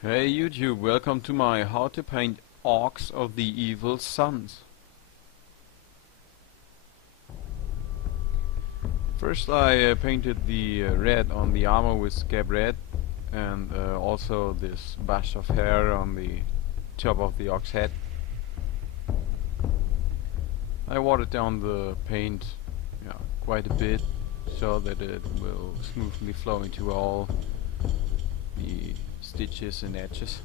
Hey YouTube, welcome to my How to Paint Orks of the Evil Sunz. First I painted the red on the armor with Scab Red and also this bash of hair on the top of the orc's head. I watered down the paint quite a bit so that it will smoothly flow into all the stitches and edges.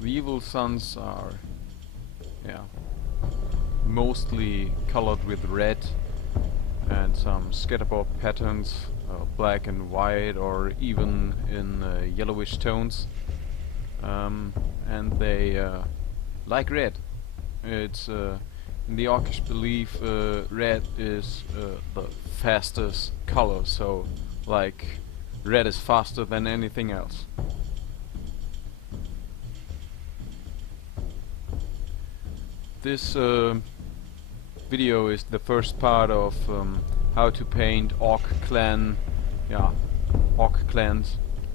The Evil Sunz are mostly colored with red and some scatterboard patterns, black and white, or even in yellowish tones, and they like red. It's in the orcish belief, red is the fastest color, so like red is faster than anything else. This video is the first part of how to paint orc clans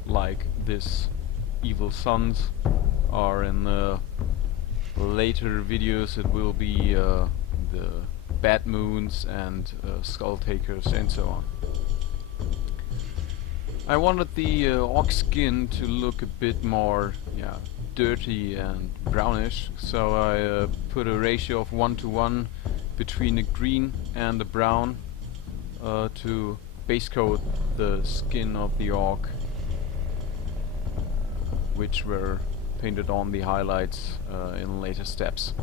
like this Evil Sunz, or in later videos it will be the Bad Moons and Skull Takers and so on. I wanted the orc skin to look a bit more dirty and brownish, so I put a ratio of 1:1 between the green and the brown to base coat the skin of the orc, which were painted on the highlights in later steps.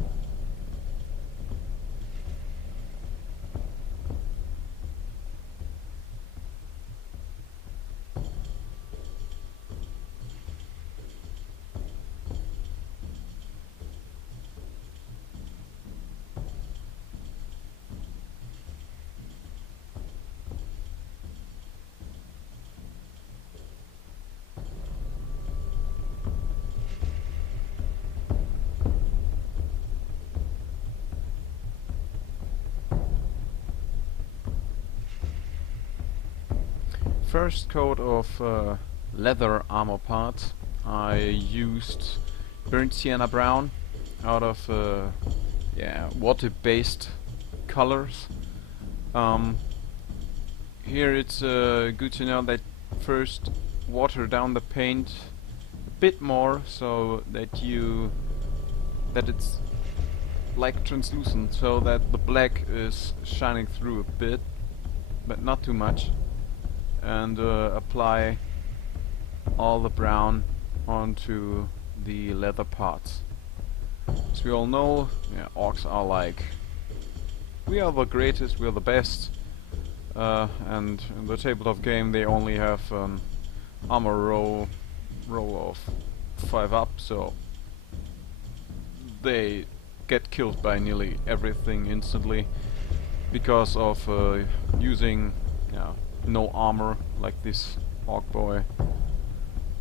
First coat of leather armor parts, I used burnt Sienna Brown out of water-based colors. Here it's good to know that first water down the paint a bit more, so that it's like translucent, so that the black is shining through a bit, but not too much. And apply all the brown onto the leather parts. As we all know, orcs are like, we are the greatest, we are the best, and in the tabletop game they only have armor roll of 5 up, so they get killed by nearly everything instantly because of using no armor, like this Ork Boy,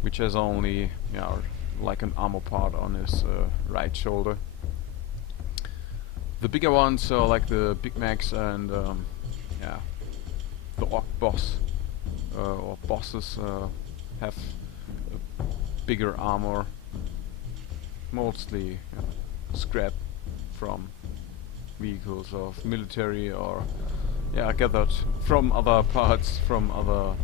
which has only like an armor part on his right shoulder. The bigger ones, like the Big Macs and the Ork boss or bosses, have a bigger armor, mostly scrap from vehicles of military, or gathered from other parts, from other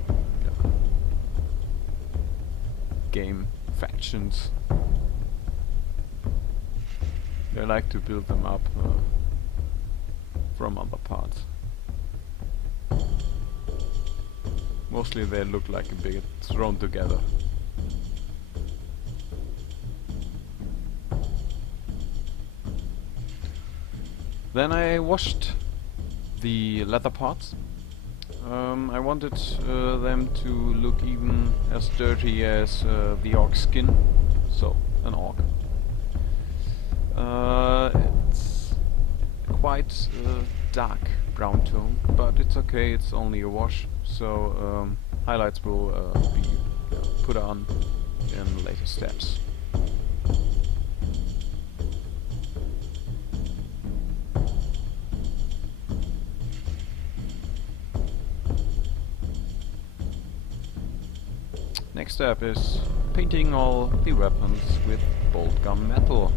game factions. They like to build them up from other parts. Mostly they look like a bit thrown together. Then I washed the leather parts. I wanted them to look even as dirty as the orc skin, so an orc. It's quite dark brown tone, but it's okay, it's only a wash, so highlights will be put on in later steps. Next step is painting all the weapons with Boltgun Metal.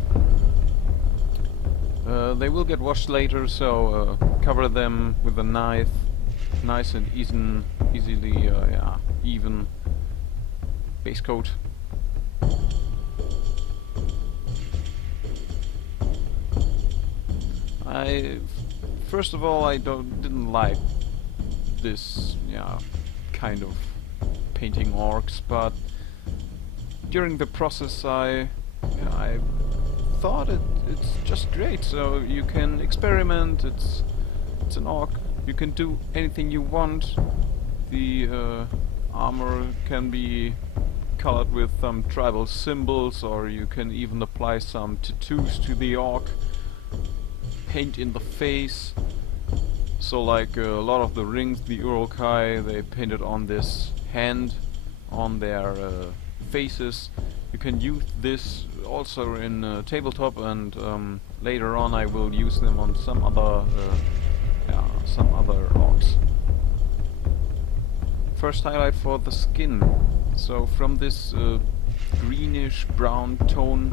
They will get washed later, so cover them with a knife, nice and easily even base coat. First of all, I didn't like this kind of painting orcs, but during the process I thought it's just great. So you can experiment. It's an orc. You can do anything you want. The armor can be colored with some tribal symbols, or you can even apply some tattoos to the orc. Paint in the face. So like a lot of the rings, the Urukai, they painted on this hand on their faces. You can use this also in tabletop, and later on I will use them on some other orcs. First highlight for the skin. So from this greenish brown tone,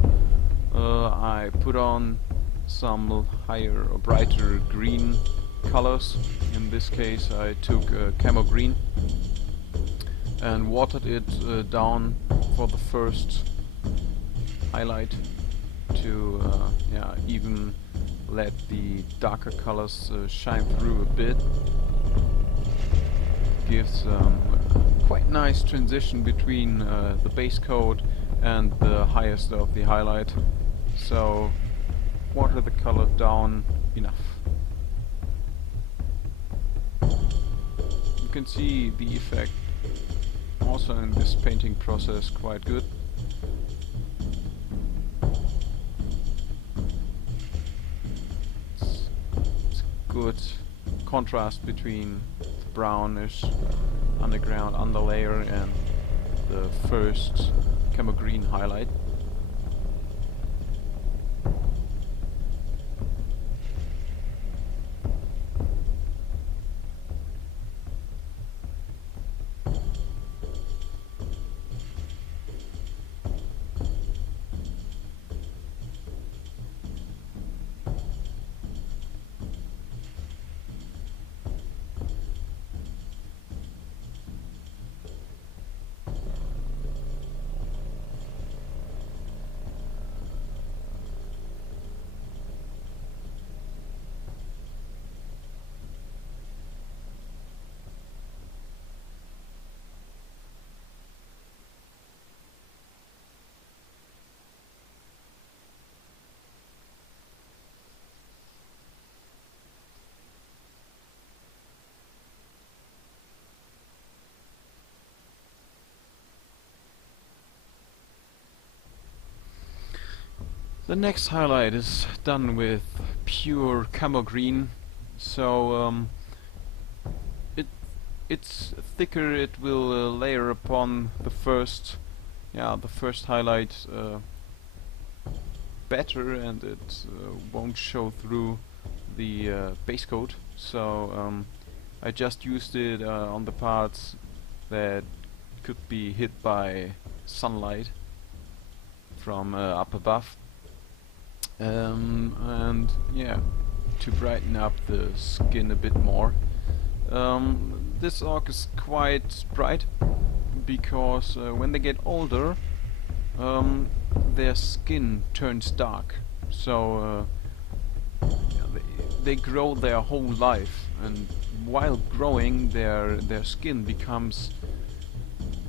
I put on some higher or brighter green colors. In this case I took Camo Green and watered it down for the first highlight to even let the darker colors shine through a bit. Gives a quite nice transition between the base coat and the highest of the highlight. So water the color down enough. You can see the effect also in this painting process quite good. It's a good contrast between the brownish underground underlayer and the first Camo Green highlight. The next highlight is done with pure Camo Green, so it's thicker. It will layer upon the first highlight better, and it won't show through the base coat. So I just used it on the parts that could be hit by sunlight from up above. And yeah, to brighten up the skin a bit more. This orc is quite bright because when they get older, their skin turns dark. So they grow their whole life, and while growing, their skin becomes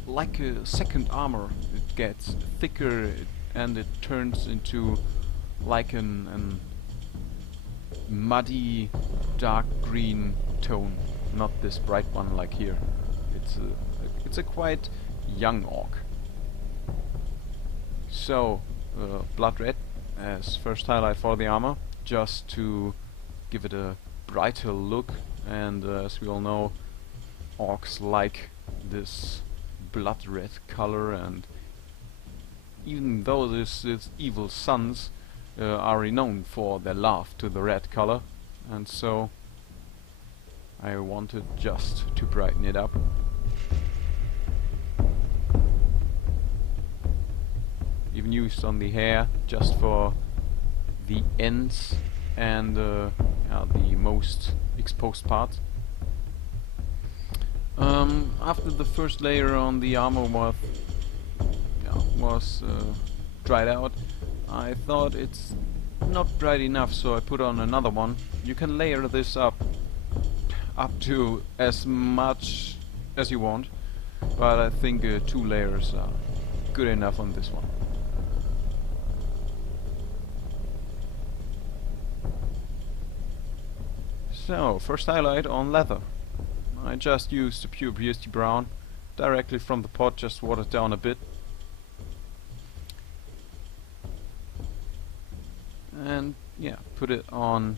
like a second armor. It gets thicker and it turns into like an muddy dark green tone, not this bright one like here. It's a quite young orc. So blood red as first highlight for the armor, just to give it a brighter look. And as we all know, orcs like this blood red color, and even though this is Evil Sunz are renowned for their love to the red color, and so I wanted just to brighten it up. been used on the hair just for the ends and yeah, the most exposed parts. After the first layer on the armor was dried out, I thought it's not bright enough, so I put on another one. You can layer this up to as much as you want, but I think 2 layers are good enough on this one. So, first highlight on leather. I just used the pure Beasty Brown directly from the pot, just watered down a bit. And yeah, put it on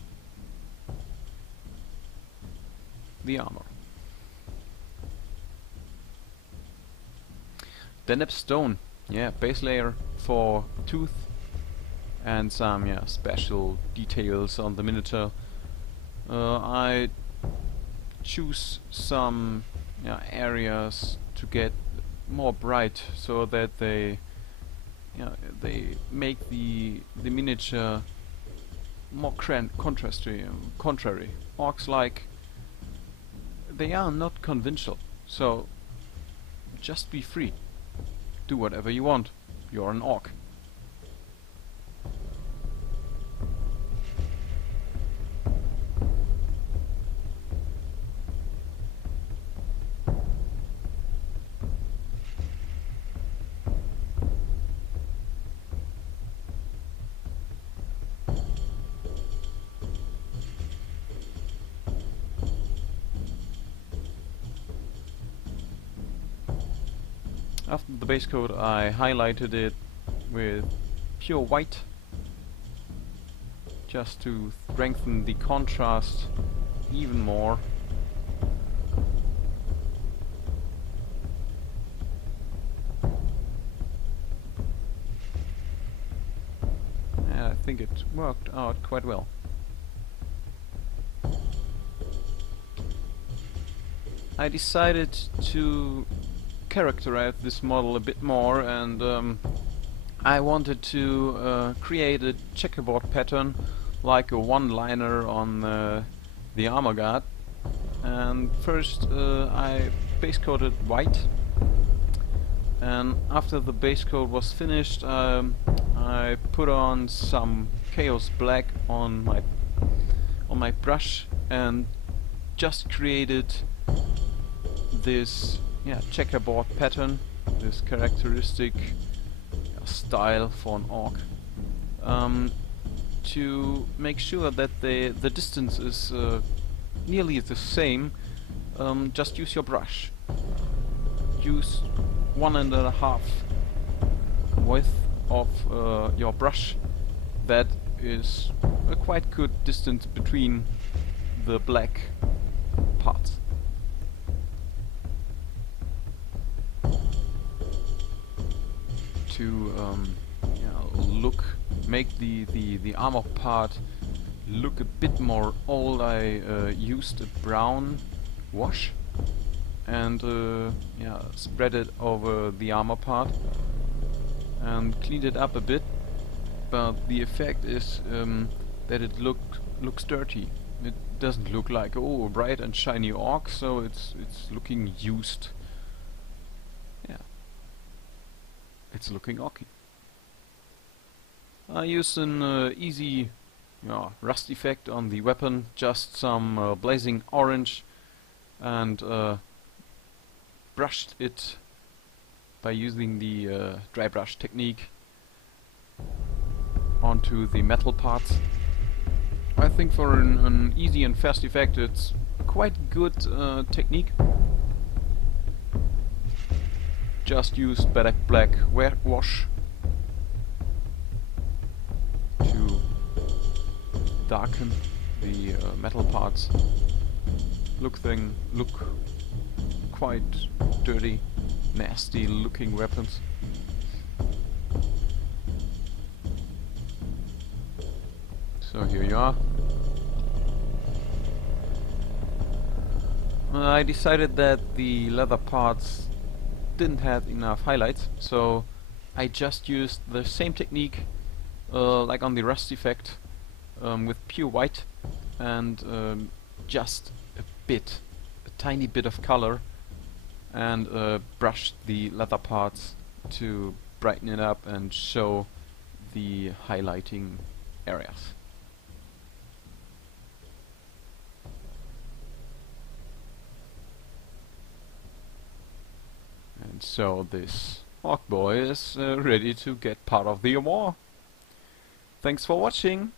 the armor. Dheneb Stone, yeah, base layer for tooth and some special details on the miniature. I choose some areas to get more bright so that they make the miniature more contrary. Orcs, like, they are not conventional, so just be free. Do whatever you want. You're an orc. After the base coat, I highlighted it with pure white, just to strengthen the contrast even more. And I think it worked out quite well. I decided to characterize this model a bit more, and I wanted to create a checkerboard pattern, like a one-liner on the armor guard. And first I base coated white, and after the base coat was finished, I put on some Chaos Black on my brush and just created this checkerboard pattern, this characteristic style for an orc, to make sure that the distance is nearly the same. Just use your brush. Use 1.5 width of your brush. That is a quite good distance between the black parts. To make the armor part look a bit more old, I used a brown wash and spread it over the armor part and cleaned it up a bit. But the effect is that it looks dirty. It doesn't look like, oh, a bright and shiny orc, so it's looking used. It's looking orky. I used an easy rust effect on the weapon, just some blazing orange, and brushed it by using the dry brush technique onto the metal parts. I think for an easy and fast effect it's a quite good technique. Just used Badab Black wash to darken the metal parts. Look quite dirty, nasty looking weapons. So here you are. I decided that the leather parts didn't have enough highlights, so I just used the same technique like on the rust effect with pure white and just a tiny bit of color, and brushed the leather parts to brighten it up and show the highlighting areas. And so this Ork Boy is ready to get part of the armor. Thanks for watching!